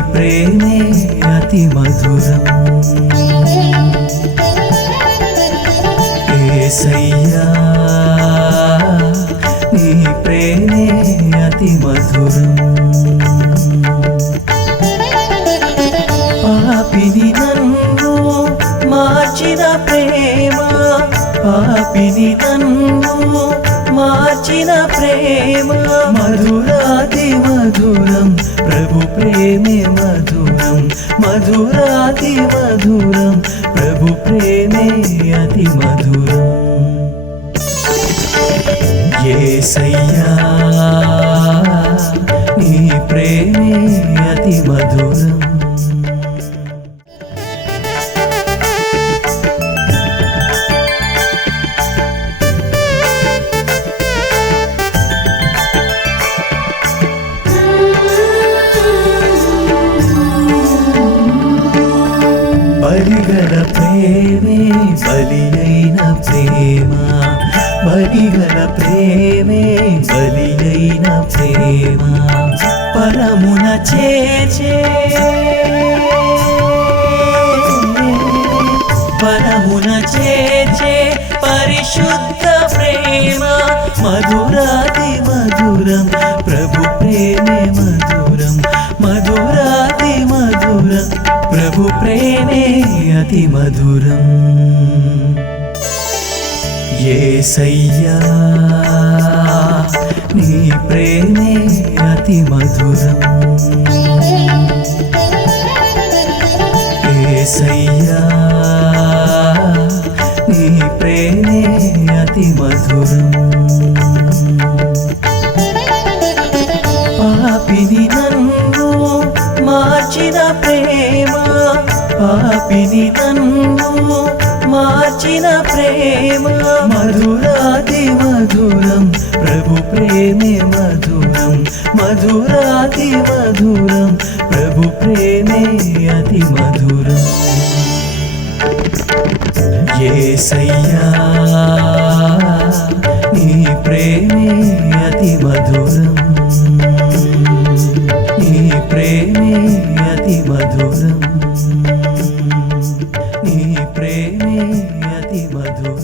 ప్రేమే అతి మధురం. ఏసయ్యా నీ ప్రేమే అతి మధురం. పాపిని నన్ను మార్చిన ప్రేమ పాపిని నన్ను మార్చిన ప్రేమ మధురాతి మధురం. ప్రభు ప్రేమే మధురం మధురాతి మధురం ప్రభు ప్రేమే అతి మధురం. ఏసయ్యా నీ ప్రేమే అతి మధురం. బలిగల ప్రేమే బలియైన ప్రేమ. బలిగల ప్రేమే బలియైన ప్రేమ. పరమున చేచే. పరమున చేచే పరిశుద్ధ ప్రేమ. మధురాతి మధురం అతి మధురం ఏసయ్యా నీ ప్రేమే అతి మధురం. ఏసయ్యా నీ ప్రేమే అతి మధురం. పాపిని నన్ను మార్చిన ప్రేమ. మధురాతి మధురం ప్రభు ప్రేమే మధురం. మధురాతి మధురం ప్రభు ప్రేమే అతి మధురం. ఏసయ్యా నీ ప్రేమే అతి మధురం. నీ ప్రేమే అతి మధురం. నీ ప్రేమే అతి మధురం